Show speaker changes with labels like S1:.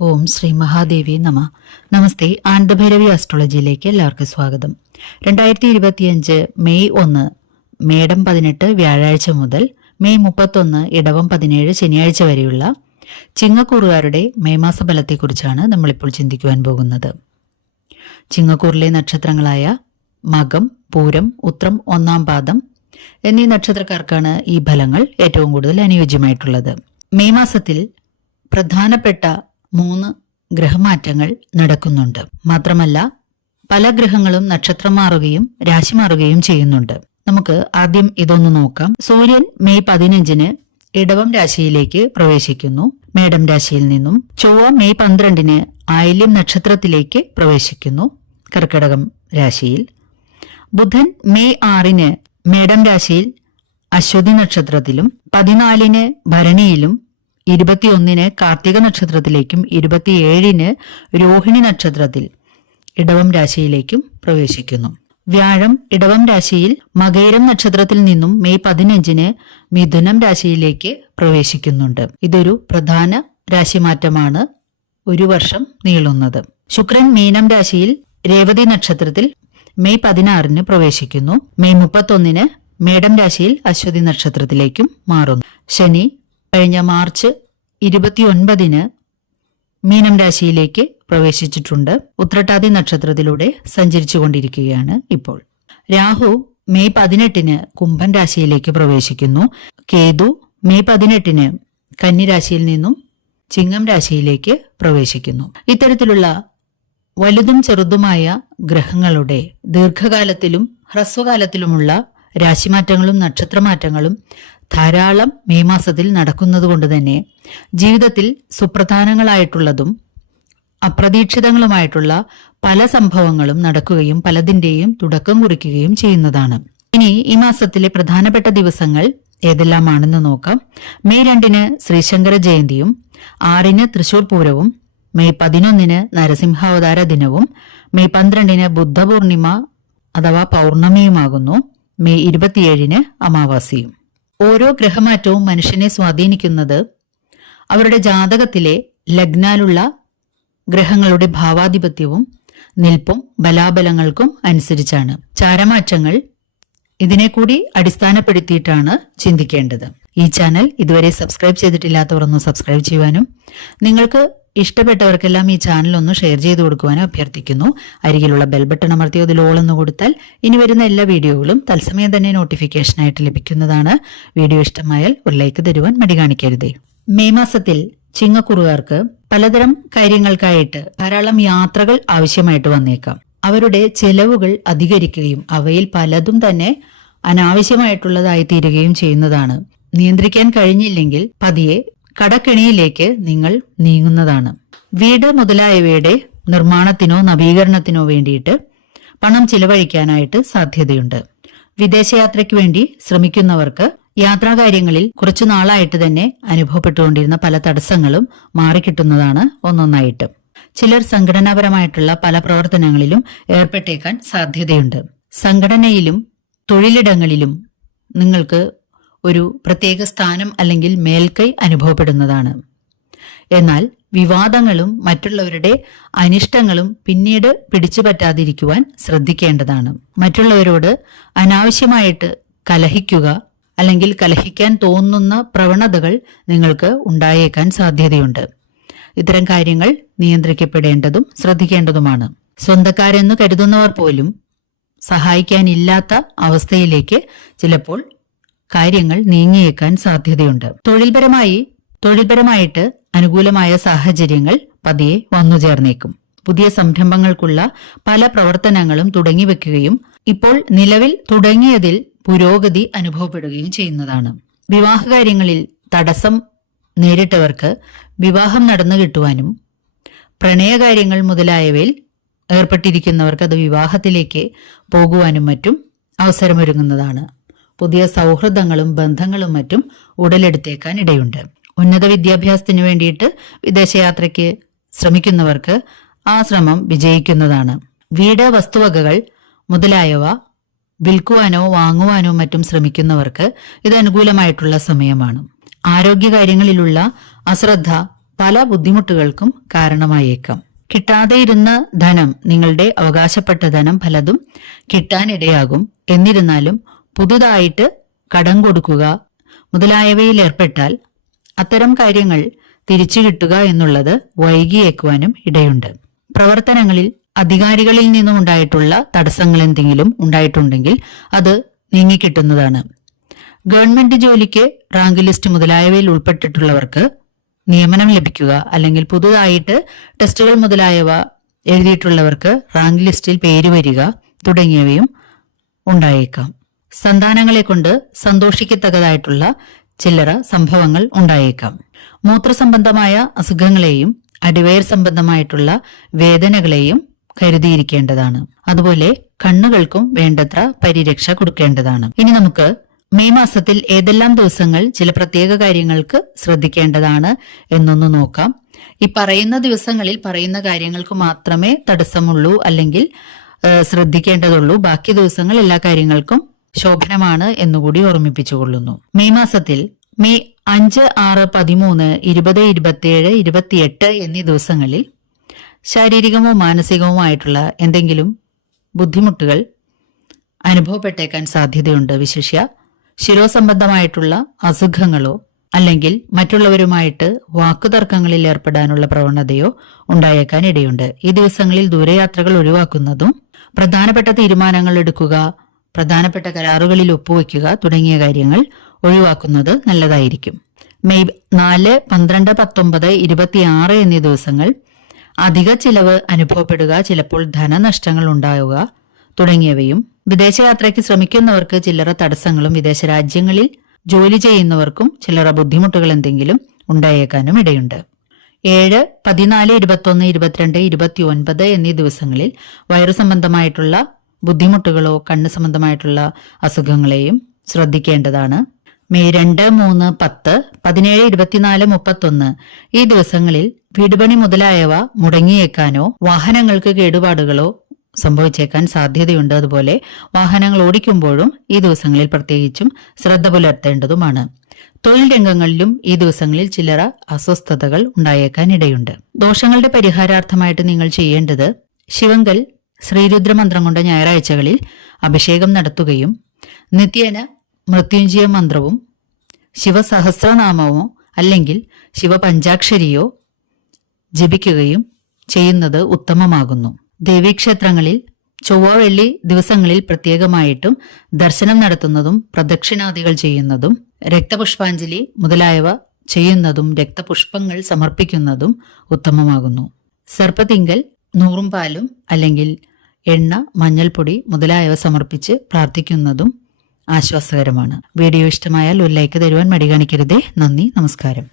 S1: ഓം ശ്രീ മഹാദേവി നമ. നമസ്തേ ആനന്ദഭൈരവി അസ്ട്രോളജിയിലേക്ക് എല്ലാവർക്കും സ്വാഗതം. രണ്ടായിരത്തി ഇരുപത്തിയഞ്ച് മെയ് ഒന്ന് മേടം പതിനെട്ട് വ്യാഴാഴ്ച മുതൽ മെയ് മുപ്പത്തൊന്ന് ഇടവം പതിനേഴ് ശനിയാഴ്ച വരെയുള്ള ചിങ്ങക്കൂറുകാരുടെ മെയ് മാസ ഫലത്തെക്കുറിച്ചാണ് നമ്മളിപ്പോൾ ചിന്തിക്കുവാൻ പോകുന്നത്. ചിങ്ങക്കൂറിലെ നക്ഷത്രങ്ങളായ മകം പൂരം ഉത്രം ഒന്നാം പാദം എന്നീ നക്ഷത്രക്കാർക്കാണ് ഈ ഫലങ്ങൾ ഏറ്റവും കൂടുതൽ അനുയോജ്യമായിട്ടുള്ളത്. മെയ് മാസത്തിൽ പ്രധാനപ്പെട്ട മൂന്ന് ഗ്രഹമാറ്റങ്ങൾ നടക്കുന്നുണ്ട്. മാത്രമല്ല പല ഗ്രഹങ്ങളും നക്ഷത്രം മാറുകയും രാശി മാറുകയും ചെയ്യുന്നുണ്ട്. നമുക്ക് ആദ്യം ഇതൊന്ന് നോക്കാം. സൂര്യൻ മെയ് പതിനഞ്ചിന് ഇടവം രാശിയിലേക്ക് പ്രവേശിക്കുന്നു. മേടം രാശിയിൽ നിന്നും ചൊവ്വ മെയ് പന്ത്രണ്ടിന് ആയില്യം നക്ഷത്രത്തിലേക്ക് പ്രവേശിക്കുന്നു. കർക്കിടകം രാശിയിൽ. ബുധൻ മെയ് ആറിന് മേടം രാശിയിൽ അശ്വതി നക്ഷത്രത്തിലും പതിനാലിന് ഭരണിയിലും ഇരുപത്തിയൊന്നിന് കാർത്തിക നക്ഷത്രത്തിലേക്കും ഇരുപത്തിയേഴിന് രോഹിണി നക്ഷത്രത്തിൽ ഇടവം രാശിയിലേക്കും പ്രവേശിക്കുന്നു. വ്യാഴം ഇടവം രാശിയിൽ മകൈരം നക്ഷത്രത്തിൽ നിന്നും മെയ് പതിനഞ്ചിന് മിഥുനം രാശിയിലേക്ക് പ്രവേശിക്കുന്നുണ്ട്. ഇതൊരു പ്രധാന രാശിമാറ്റമാണ് ഒരു വർഷം നീളുന്നത്. ശുക്രൻ മീനം രാശിയിൽ രേവതി നക്ഷത്രത്തിൽ മെയ് പതിനാറിന് പ്രവേശിക്കുന്നു. മെയ് മുപ്പത്തൊന്നിന് മേടം രാശിയിൽ അശ്വതി നക്ഷത്രത്തിലേക്കും മാറുന്നു. ശനി കഴിഞ്ഞ മാർച്ച് ഇരുപത്തിയൊൻപതിന് മീനം രാശിയിലേക്ക് പ്രവേശിച്ചിട്ടുണ്ട്. ഉത്രട്ടാതി നക്ഷത്രത്തിലൂടെ സഞ്ചരിച്ചു കൊണ്ടിരിക്കുകയാണ് ഇപ്പോൾ. രാഹു മെയ് പതിനെട്ടിന് കുംഭൻ രാശിയിലേക്ക് പ്രവേശിക്കുന്നു. കേതു മെയ് പതിനെട്ടിന് കന്നിരാശിയിൽ നിന്നും ചിങ്ങം രാശിയിലേക്ക് പ്രവേശിക്കുന്നു. ഇത്തരത്തിലുള്ള വലുതും ചെറുതുമായ ഗ്രഹങ്ങളുടെ ദീർഘകാലത്തിലും ഹ്രസ്വകാലത്തിലുമുള്ള രാശിമാറ്റങ്ങളും നക്ഷത്രമാറ്റങ്ങളും ധാരാളം മെയ് മാസത്തിൽ നടക്കുന്നതുകൊണ്ട് തന്നെ ജീവിതത്തിൽ സുപ്രധാനങ്ങളായിട്ടുള്ളതും അപ്രതീക്ഷിതങ്ങളുമായിട്ടുള്ള പല സംഭവങ്ങളും നടക്കുകയും പലതിന്റെയും തുടക്കം കുറിക്കുകയും ചെയ്യുന്നതാണ്. ഇനി ഈ മാസത്തിലെ പ്രധാനപ്പെട്ട ദിവസങ്ങൾ ഏതെല്ലാമാണെന്ന് നോക്കാം. മെയ് രണ്ടിന് ശ്രീശങ്കര ജയന്തിയും ആറിന് തൃശൂർ പൂരവും മെയ് പതിനൊന്നിന് നരസിംഹാവതാര ദിനവും മെയ് പന്ത്രണ്ടിന് ബുദ്ധപൂർണിമ അഥവാ പൗർണമിയുമാകുന്നു മെയ് ഇരുപത്തിയേഴിന് അമാവാസിയും. ഓരോ ഗ്രഹമാറ്റവും മനുഷ്യനെ സ്വാധീനിക്കുന്നത് അവരുടെ ജാതകത്തിലെ ലഗ്നാലുള്ള ഗ്രഹങ്ങളുടെ ഭാവാധിപത്യവും നിൽപ്പും ബലാബലങ്ങൾക്കും അനുസരിച്ചാണ്. ചാരമാറ്റങ്ങൾ ഇതിനെ കൂടി അടിസ്ഥാനപ്പെടുത്തിയിട്ടാണ് ചിന്തിക്കേണ്ടത്. ഈ ചാനൽ ഇതുവരെ സബ്സ്ക്രൈബ് ചെയ്തിട്ടില്ലാത്തവർ ഒന്ന് സബ്സ്ക്രൈബ് ചെയ്യുവാനും നിങ്ങൾക്ക് ഇഷ്ടപ്പെട്ടവർക്കെല്ലാം ഈ ചാനൽ ഒന്ന് ഷെയർ ചെയ്തു കൊടുക്കുവാനും അഭ്യർത്ഥിക്കുന്നു. അരികിലുള്ള ബെൽ ബട്ടൺ അമർത്തി അതിൽ ഓളെന്ന് കൊടുത്താൽ ഇനി വരുന്ന എല്ലാ വീഡിയോകളും തത്സമയം തന്നെ നോട്ടിഫിക്കേഷനായിട്ട് ലഭിക്കുന്നതാണ്. വീഡിയോ ഇഷ്ടമായാൽ ഒരു ലൈക്ക് തരുവാൻ മടി കാണിക്കരുതേ. മെയ് മാസത്തിൽ ചിങ്ങക്കുറുകാർക്ക് പലതരം കാര്യങ്ങൾക്കായിട്ട് ധാരാളം യാത്രകൾ ആവശ്യമായിട്ട് വന്നേക്കാം. അവരുടെ ചെലവുകൾ അധികരിക്കുകയും അവയിൽ പലതും തന്നെ അനാവശ്യമായിട്ടുള്ളതായി തീരുകയും ചെയ്യുന്നതാണ്. നിയന്ത്രിക്കാൻ കഴിഞ്ഞില്ലെങ്കിൽ പതിയെ കടക്കെണിയിലേക്ക് നിങ്ങൾ നീങ്ങുന്നതാണ്. വീട് മുതലായവയുടെ നിർമ്മാണത്തിനോ നവീകരണത്തിനോ വേണ്ടിയിട്ട് പണം ചിലവഴിക്കാനായിട്ട് സാധ്യതയുണ്ട്. വിദേശയാത്രയ്ക്ക് വേണ്ടി ശ്രമിക്കുന്നവർക്ക് യാത്രാകാര്യങ്ങളിൽ കുറച്ചു നാളായിട്ട് തന്നെ അനുഭവപ്പെട്ടുകൊണ്ടിരുന്ന പല തടസ്സങ്ങളും മാറിക്കിട്ടുന്നതാണ് ഒന്നൊന്നായിട്ട്. ചിലർ സംഘടനാപരമായിട്ടുള്ള പല പ്രവർത്തനങ്ങളിലും ഏർപ്പെട്ടേക്കാൻ സാധ്യതയുണ്ട്. സംഘടനയിലും തൊഴിലിടങ്ങളിലും നിങ്ങൾക്ക് ഒരു പ്രത്യേക സ്ഥാനം അല്ലെങ്കിൽ മേൽക്കൈ അനുഭവപ്പെടുന്നതാണ്. എന്നാൽ വിവാദങ്ങളും മറ്റുള്ളവരുടെ അനിഷ്ടങ്ങളും പിന്നീട് പിടിച്ചു പറ്റാതിരിക്കുവാൻ ശ്രദ്ധിക്കേണ്ടതാണ്. മറ്റുള്ളവരോട് അനാവശ്യമായിട്ട് കലഹിക്കുക അല്ലെങ്കിൽ കലഹിക്കാൻ തോന്നുന്ന പ്രവണതകൾ നിങ്ങൾക്ക് ഉണ്ടായേക്കാൻ സാധ്യതയുണ്ട്. ഇത്തരം കാര്യങ്ങൾ നിയന്ത്രിക്കപ്പെടേണ്ടതും ശ്രദ്ധിക്കേണ്ടതുമാണ്. സ്വന്തക്കാരെന്ന് കരുതുന്നവർ പോലും സഹായിക്കാനില്ലാത്ത അവസ്ഥയിലേക്ക് ചിലപ്പോൾ കാര്യങ്ങൾ നീങ്ങിയേക്കാൻ സാധ്യതയുണ്ട്. തൊഴിൽപരമായി തൊഴിൽപരമായിട്ട് അനുകൂലമായ സാഹചര്യങ്ങൾ പതിയെ വന്നു ചേർന്നേക്കും. പുതിയ സംരംഭങ്ങൾക്കുള്ള പല പ്രവർത്തനങ്ങളും തുടങ്ങിവെക്കുകയും ഇപ്പോൾ നിലവിൽ തുടങ്ങിയതിൽ പുരോഗതി അനുഭവപ്പെടുകയും ചെയ്യുന്നതാണ്. വിവാഹകാര്യങ്ങളിൽ തടസ്സം നേരിട്ടവർക്ക് വിവാഹം നടന്നു കിട്ടുവാനും പ്രണയകാര്യങ്ങൾ മുതലായവയിൽ ഏർപ്പെട്ടിരിക്കുന്നവർക്ക് അത് വിവാഹത്തിലേക്ക് പോകുവാനും മറ്റും അവസരമൊരുങ്ങുന്നതാണ്. പുതിയ സൗഹൃദങ്ങളും ബന്ധങ്ങളും മറ്റും ഉടലെടുത്തേക്കാൻ ഇടയുണ്ട് ഉന്നത വിദ്യാഭ്യാസത്തിന് വേണ്ടിയിട്ട് വിദേശയാത്രയ്ക്ക് ശ്രമിക്കുന്നവർക്ക് ആ ശ്രമം വിജയിക്കുന്നതാണ്. വീട് വസ്തുവകകൾ മുതലായവ വിൽക്കുവാനോ വാങ്ങുവാനോ മറ്റും ശ്രമിക്കുന്നവർക്ക് ഇത് അനുകൂലമായിട്ടുള്ള സമയമാണ്. ആരോഗ്യകാര്യങ്ങളിലുള്ള അശ്രദ്ധ പല ബുദ്ധിമുട്ടുകൾക്കും കാരണമായേക്കാം. കിട്ടാതെ ഇരുന്ന ധനം നിങ്ങളുടെ അവകാശപ്പെട്ട ധനം പലതും കിട്ടാനിടയാകും. എന്നിരുന്നാലും പുതുതായിട്ട് കടം കൊടുക്കുക മുതലായവയിൽ ഏർപ്പെട്ടാൽ അത്തരം കാര്യങ്ങൾ തിരിച്ചു കിട്ടുക എന്നുള്ളത് വൈകിയേക്കുവാനും ഇടയുണ്ട്. പ്രവർത്തനങ്ങളിൽ അധികാരികളിൽ നിന്നും ഉണ്ടായിട്ടുള്ള തടസ്സങ്ങൾ എന്തെങ്കിലും ഉണ്ടായിട്ടുണ്ടെങ്കിൽ അത് നീങ്ങിക്കിട്ടുന്നതാണ്. ഗവൺമെന്റ് ജോലിക്ക് റാങ്ക് ലിസ്റ്റ് മുതലായവയിൽ ഉൾപ്പെട്ടിട്ടുള്ളവർക്ക് നിയമനം ലഭിക്കുക അല്ലെങ്കിൽ പുതുതായിട്ട് ടെസ്റ്റുകൾ മുതലായവ എഴുതിയിട്ടുള്ളവർക്ക് റാങ്ക് ലിസ്റ്റിൽ പേര് വരിക തുടങ്ങിയവയും ഉണ്ടായേക്കാം. സന്താനങ്ങളെ കൊണ്ട് സന്തോഷിക്കത്തക്കതായിട്ടുള്ള ചില്ലറ സംഭവങ്ങൾ ഉണ്ടായേക്കാം. മൂത്രസംബന്ധമായ അസുഖങ്ങളെയും അടിവയർ സംബന്ധമായിട്ടുള്ള വേദനകളെയും കരുതിയിരിക്കേണ്ടതാണ്. അതുപോലെ കണ്ണുകൾക്കും വേണ്ടത്ര പരിരക്ഷ കൊടുക്കേണ്ടതാണ്. ഇനി നമുക്ക് മെയ് മാസത്തിൽ ഏതെല്ലാം ദിവസങ്ങൾ ചില പ്രത്യേക കാര്യങ്ങൾക്ക് ശ്രദ്ധിക്കേണ്ടതാണ് എന്നൊന്ന് നോക്കാം. ഈ പറയുന്ന ദിവസങ്ങളിൽ പറയുന്ന കാര്യങ്ങൾക്ക് മാത്രമേ തടസ്സമുള്ളൂ അല്ലെങ്കിൽ ശ്രദ്ധിക്കേണ്ടതുള്ളൂ. ബാക്കി ദിവസങ്ങൾ എല്ലാ കാര്യങ്ങൾക്കും ശോഭനമാണ് എന്നുകൂടി ഓർമ്മിപ്പിച്ചുകൊള്ളുന്നു മെയ് മാസത്തിൽ മെയ് അഞ്ച് ആറ് പതിമൂന്ന് ഇരുപത് ഇരുപത്തിയേഴ് ഇരുപത്തിയെട്ട് എന്നീ ദിവസങ്ങളിൽ ശാരീരികമോ മാനസികമോ ആയിട്ടുള്ള എന്തെങ്കിലും ബുദ്ധിമുട്ടുകൾ അനുഭവപ്പെട്ടേക്കാൻ സാധ്യതയുണ്ട് വിശിഷ്യ. ശിരോസംബന്ധമായിട്ടുള്ള അസുഖങ്ങളോ അല്ലെങ്കിൽ മറ്റുള്ളവരുമായിട്ട് വാക്കുതർക്കങ്ങളിൽ ഏർപ്പെടാനുള്ള പ്രവണതയോ ഉണ്ടായേക്കാൻ ഇടയുണ്ട് ഈ ദിവസങ്ങളിൽ ദൂരയാത്രകൾ ഒഴിവാക്കുന്നതും പ്രധാനപ്പെട്ട തീരുമാനങ്ങൾ എടുക്കുക പ്രധാനപ്പെട്ട കരാറുകളിൽ ഒപ്പുവെക്കുക തുടങ്ങിയ കാര്യങ്ങൾ ഒഴിവാക്കുന്നത് നല്ലതായിരിക്കും. മെയ് നാല് പന്ത്രണ്ട് പത്തൊമ്പത് ഇരുപത്തിയാറ് എന്നീ ദിവസങ്ങൾ അധിക ചിലവ് അനുഭവപ്പെടുക ചിലപ്പോൾ ധനനഷ്ടങ്ങൾ ഉണ്ടാവുക തുടങ്ങിയവയും വിദേശയാത്രയ്ക്ക് ശ്രമിക്കുന്നവർക്ക് ചില്ലറ തടസ്സങ്ങളും വിദേശ രാജ്യങ്ങളിൽ ജോലി ചെയ്യുന്നവർക്കും ചില്ലറ ബുദ്ധിമുട്ടുകൾ എന്തെങ്കിലും ഉണ്ടായേക്കാനും ഇടയുണ്ട്. ഏഴ് പതിനാല് ഇരുപത്തൊന്ന് ഇരുപത്തിരണ്ട് ഇരുപത്തി ഒൻപത് എന്നീ ദിവസങ്ങളിൽ വയറു സംബന്ധമായിട്ടുള്ള ബുദ്ധിമുട്ടുകളോ കണ്ണ് സംബന്ധമായിട്ടുള്ള അസുഖങ്ങളെയും ശ്രദ്ധിക്കേണ്ടതാണ്. മെയ് രണ്ട് മൂന്ന് പത്ത് പതിനേഴ് ഇരുപത്തിനാല് മുപ്പത്തൊന്ന് ഈ ദിവസങ്ങളിൽ വീടുപണി മുതലായവ മുടങ്ങിയേക്കാനോ വാഹനങ്ങൾക്ക് കേടുപാടുകളോ സംഭവിച്ചേക്കാൻ സാധ്യതയുണ്ട്. അതുപോലെ വാഹനങ്ങൾ ഓടിക്കുമ്പോഴും ഈ ദിവസങ്ങളിൽ പ്രത്യേകിച്ചും ശ്രദ്ധ പുലർത്തേണ്ടതുമാണ്. തൊഴിൽ രംഗങ്ങളിലും ഈ ദിവസങ്ങളിൽ ചില്ലറ അസ്വസ്ഥതകൾ ഉണ്ടായേക്കാൻ ഇടയുണ്ട് ദോഷങ്ങളുടെ പരിഹാരാർത്ഥമായിട്ട് നിങ്ങൾ ചെയ്യേണ്ടത് ശിവങ്കൽ ശ്രീരുദ്രമന്ത്രം കൊണ്ട് ഞായറാഴ്ചകളിൽ അഭിഷേകം നടത്തുകയും നിത്യേന മൃത്യുഞ്ജയ മന്ത്രവും ശിവസഹസ്രനാമമോ അല്ലെങ്കിൽ ശിവപഞ്ചാക്ഷരിയോ ജപിക്കുകയും ചെയ്യുന്നത് ഉത്തമമാകുന്നു. ദേവീക്ഷേത്രങ്ങളിൽ ചൊവ്വ വെള്ളി ദിവസങ്ങളിൽ പ്രത്യേകമായിട്ടും ദർശനം നടത്തുന്നതും പ്രദക്ഷിണാദികൾ ചെയ്യുന്നതും രക്തപുഷ്പാഞ്ജലി മുതലായവ ചെയ്യുന്നതും രക്തപുഷ്പങ്ങൾ സമർപ്പിക്കുന്നതും ഉത്തമമാകുന്നു. സർപ്പതിങ്കൽ നൂറും പാലും അല്ലെങ്കിൽ എണ്ണ മഞ്ഞൾപ്പൊടി മുതലായവ സമർപ്പിച്ച് പ്രാർത്ഥിക്കുന്നതും ആശ്വാസകരമാണ്. വീഡിയോ ഇഷ്ടമായാൽ ഒരു ലൈക്ക് തരുവാൻ മടി കാണിക്കരുതേ നന്ദി നമസ്കാരം.